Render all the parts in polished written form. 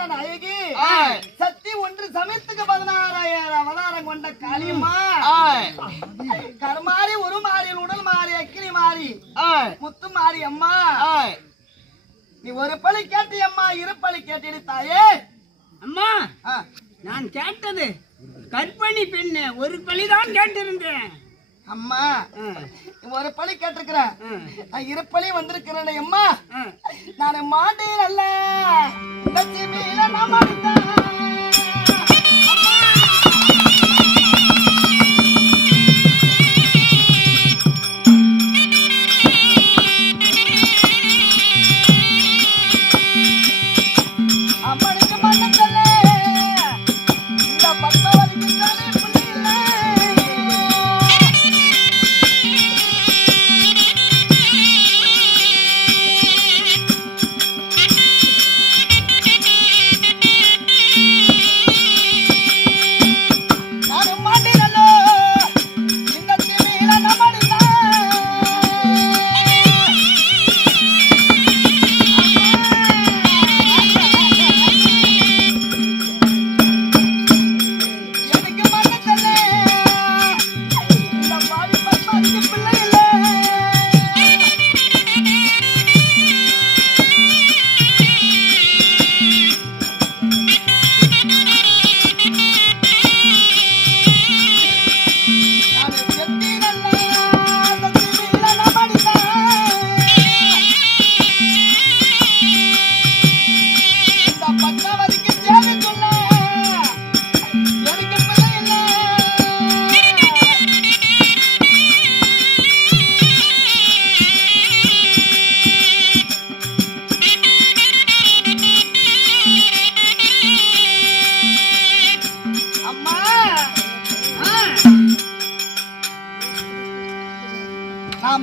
கொண்ட நாயகி சக்தி ஒன்று சமயத்துக்கு 16,000 அவதாரம் கொண்ட காளியம்மா கருமாறி ஒரு மாறி உடல் மாறி அக்கினி மாறி முத்து மாறி அம்மா நீ ஒரு பழி கேட்டி அம்மா இரு பழி கேட்டி தாயே அம்மா நான் கேட்டது கற்பணி பெண்ணு ஒரு பழிதான் கேட்டிருந்தேன் அம்மா ஒரு பழி கேட்டிருக்கிறேன் இரு பழி வந்திருக்கிறேன் அம்மா நான் மாட்டேன் அல்ல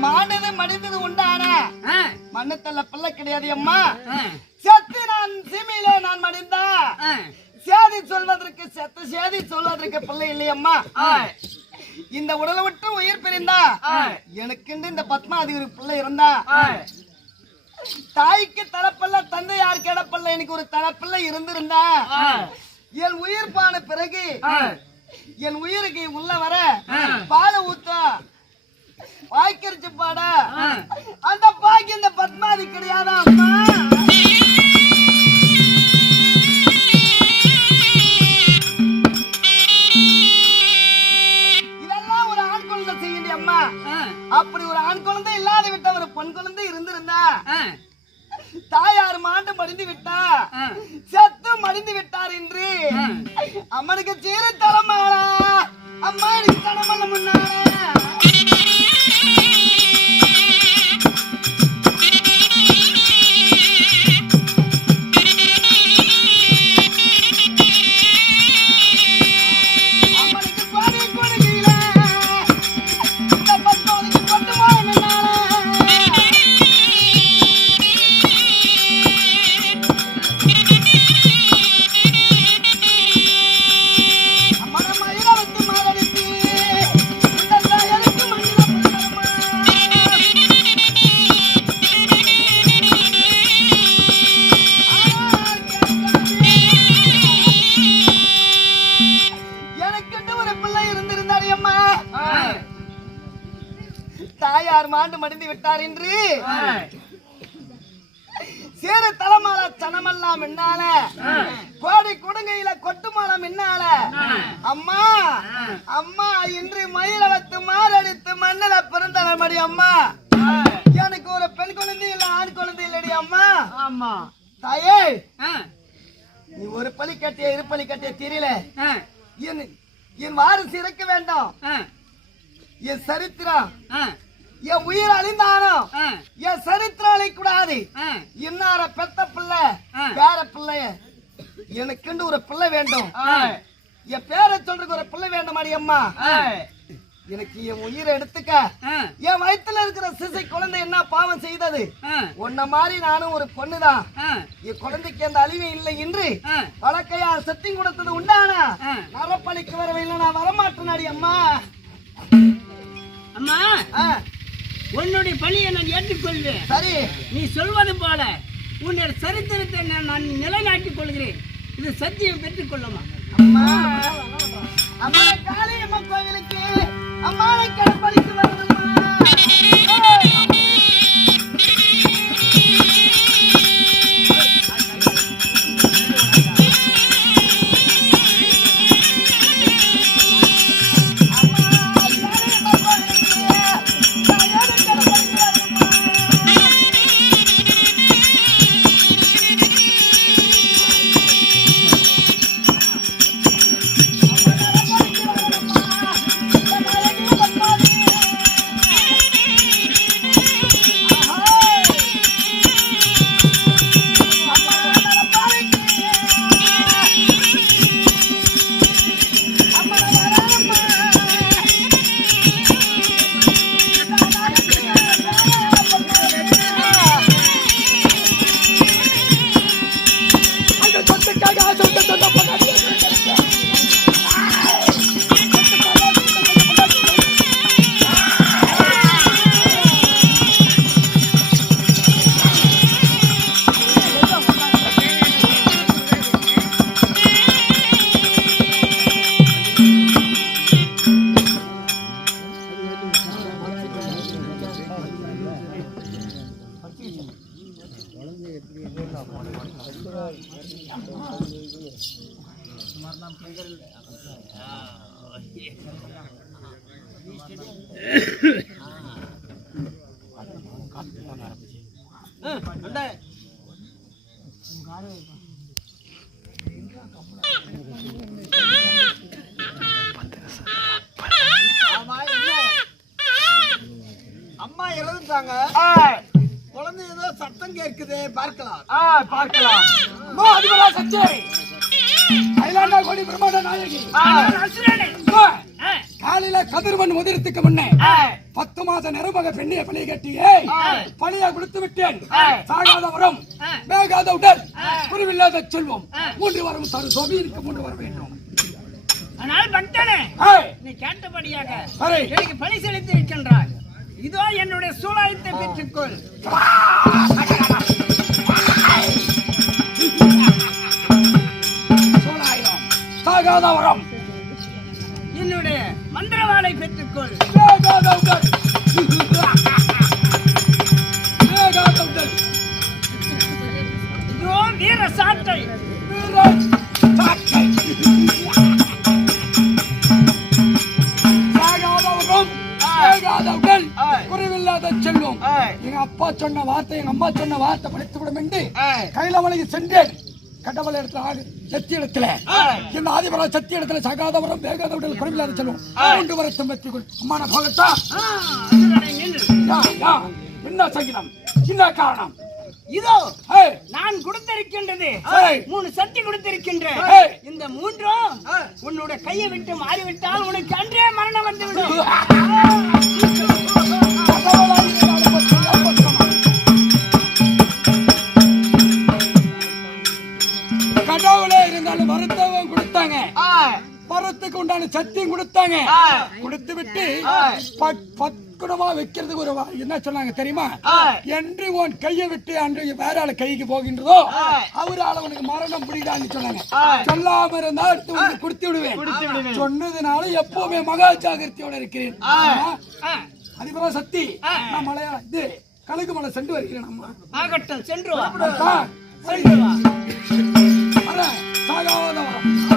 மாண்டது மடிந்தது உண்டான மண்ணத்தல்ல பிள்ளை கிடையாது அம்மா செத்து நான் சீமையிலே நான் மடிந்தா சேதி சொல்வதற்கு செத்து சேதி சொல்வதற்கு பிள்ளை இல்லையம்மா இந்த உடலை விட்டு உயிர் பிரிந்தா எனக்கு இந்த பத்மாவதி ஒரு பிள்ளை இருந்தா தாய்க்கு தரப்பில்ல தந்தை யாருக்கு இடப்பில்ல எனக்கு ஒரு தரப்பில்லை இருந்திருந்தா என் உயிர் பான பிறகு என் உயிருக்கு உள்ள வர பாலை ஊத்தா வாய்க்கரிச்சு பாட அந்த பாக்கி இந்த பத்மாதி கிடையாதா அம்மா இதெல்லாம் ஒரு ஆண் குழந்தை செய்ய அம்மா அப்படி ஒரு ஆண் குழந்தை இல்லாத விட்ட ஒரு பெண் குழந்தை இருந்திருந்தா தாயார் மாண்டு மடிந்து விட்டா செத்து மடிந்து விட்டார் என்று அம்மனுக்கு சீர தலைமாளா அம்மா எனக்கு தடமல்ல முன்னால தாயார் மாண்டு மடிந்து விட்டார் என்று சேர தலைமால சனமெல்லாம் என்னால கோடை குடுங்கையில கொட்டுமாலம் என்னால அம்மா அம்மா இன்று மயில வைத்து மாரடித்து மண்ணில பிறந்தனபடி அம்மா எனக்கு ஒரு பெண் குழந்தை இல்ல ஆண் குழந்தை இல்லடி அம்மா ஆமா தாயே நீ ஒரு பழி கட்டிய இரு பழி கட்டிய தெரியல என் வாரிசு இருக்க வேண்டாம் என் சரித்திரம் என் உயிர் அழிந்தாலும் என் சரித்திரம் அழிக்கூடாது இன்னார பெத்த பிள்ளை பேர பிள்ளைய எனக்கு ஒரு பிள்ளை வேண்டும் என் பேரை சொல்றதுக்கு ஒரு பிள்ளை வேண்டும் அடி அம்மா எனக்கு என் உயிரை எடுத்துக்க என் வயிற்றுல இருக்கிற சிசை குழந்தை என்ன பாவம் செய்தது உன்ன மாதிரி நானும் ஒரு பொண்ணுதான் என் குழந்தைக்கு அந்த அழிவு இல்லை என்று வழக்கையா சத்தியம் கொடுத்தது உண்டானா நரப்பழிக்கு வரவில்லை நான் வரமாட்டேன் அடி அம்மா அம்மா உன்னுடைய பழியை நான் ஏற்றுக்கொள்வேன். சரி, நீ சொல்வது போல உன்னுடைய சரித்திரத்தை நான் நிலைநாட்டிக் கொள்கிறேன். இது சத்தியம் பெற்றுக் கொள்ளுமா? அம்மா அம்மா காளியம்மா கோயிலுக்கு அம்மாவை கடப்பளித்து வரணும்மா. அம்மா இறந்துட்டாங்க. குழந்தை ஏதோ சத்தம் கேட்குது, பார்க்கலாம். பார்க்கலாம். அதிபரா சச்சே ஐலாண்டா கோடி பிரம்மாண்ட நாயகி காலையில கதிர்வன் உதிரத்துக்கு முன்னே 10 மாத நிரபக பெண்ணிய பழிய கட்டியே பழிய கொடுத்து விட்டேன். சாகாத வரம், வேகாத உடல், குருவில்லாத செல்வம், 3 வரம் தரு சோபிக்கு 3 வர வேண்டும். ஆனால் பக்தனே, நீ கேட்டபடியாக எனக்கு பழி செலுத்தி இருக்கின்றாய். இதோ என்னுடைய சூழாயத்தை பெற்றுக்கொள். சூழாயுதம், சாகாத வரம், என்னுடைய மந்திரவாளை பெற்றுக்கொள். வேகாத உடல், வேகாத உடல், இதோ வீர சாட்டை, வீர சாட்டை, சாகாத வரம், வேகாத உடல், குறைவில்லாத செல்வம். எங்க அப்பா சொன்ன வார்த்தை, எங்க அம்மா சொன்ன வார்த்தை படித்து விடும் என்று கைலமலைக்கு சென்றேன். கடவுள் இடத்துல சத்தி இடத்துல இந்த ஆதிபரா சத்தி இடத்துல சகாதவரம் வேகாத உடல் குறைவில்லாத செல்வம் 3 வரத்தும் வெற்றிக்குள். அம்மா நான் போகட்டா? என்ன சங்கினம், என்ன காரணம்? இதோ நான் கொடுத்திருக்கின்றது 3 சக்தி கொடுத்திருக்கின்றேன். இந்த 3ம் உன்னுடைய கையை விட்டு மாறிவிட்டால் உனக்கு அன்றே மரணம் வந்துவிடும். கடவுளே இருந்தாலும் மருத்துவம் கொடுத்தாங்க, மரத்துக்கு உண்டான சத்தியம் கொடுத்தாங்க. கொடுத்து விட்டு பக்குனமா வைக்கிறதுக்கு ஒரு என்ன சொன்னாங்க தெரியுமா? என்று உன் கையை விட்டு அன்று வேற ஆள கைக்கு போகின்றதோ அவரால் உனக்கு மரணம் பிடிக்கான்னு சொன்னாங்க. சொல்லாம இருந்தா அடுத்து உனக்கு கொடுத்து விடுவேன். சொன்னதுனால எப்பவுமே மகா ஜாகிரதையோட இருக்கிறேன். அதிபரா சக்தி, நான் மலையாள இது கழுகு மலை சென்று வருகிறேன். அம்மா ஆகட்டும், சென்று வா. சாகாதவரம்